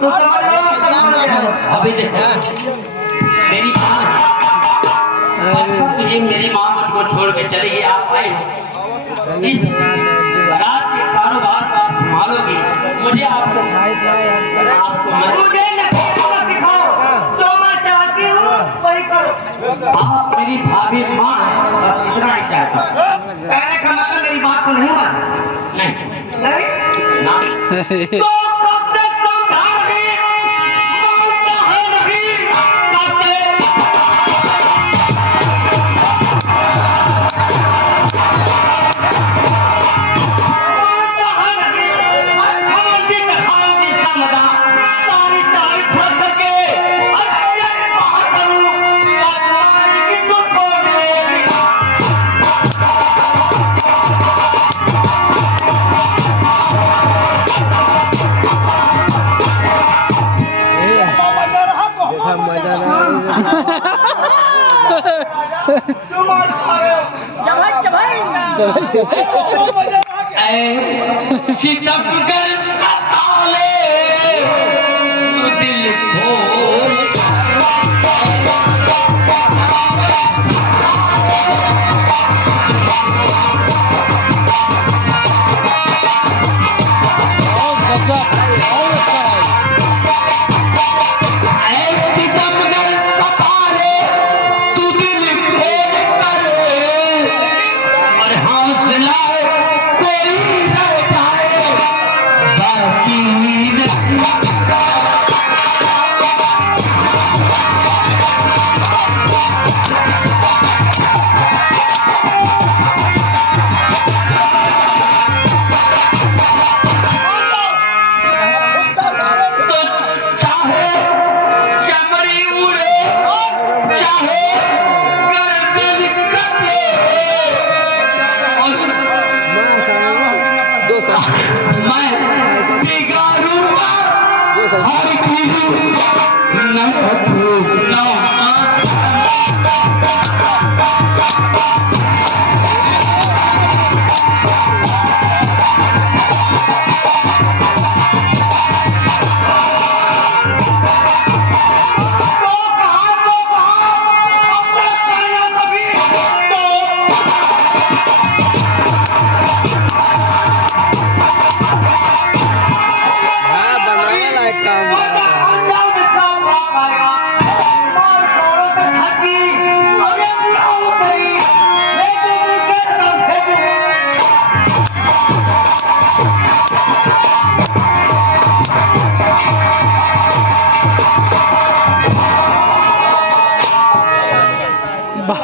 तो अभी देखो मेरी माँ तुझे मेरी माँ मुझको छोड़ के चली गई। आप आए हो इस रात के कारोबार को आप संभालोगी। मुझे आपको मुझे दिखाओ जो मैं चाहती हूँ वही करो। आप मेरी भाभी माँ बस इतना ही चाहता हूँ। कहने का मतलब मेरी बात को नहीं मान नहीं नहीं ना तो कब तक तुम जाओगे? मानता है नहीं कब सितमगर सताले दिल खोल No.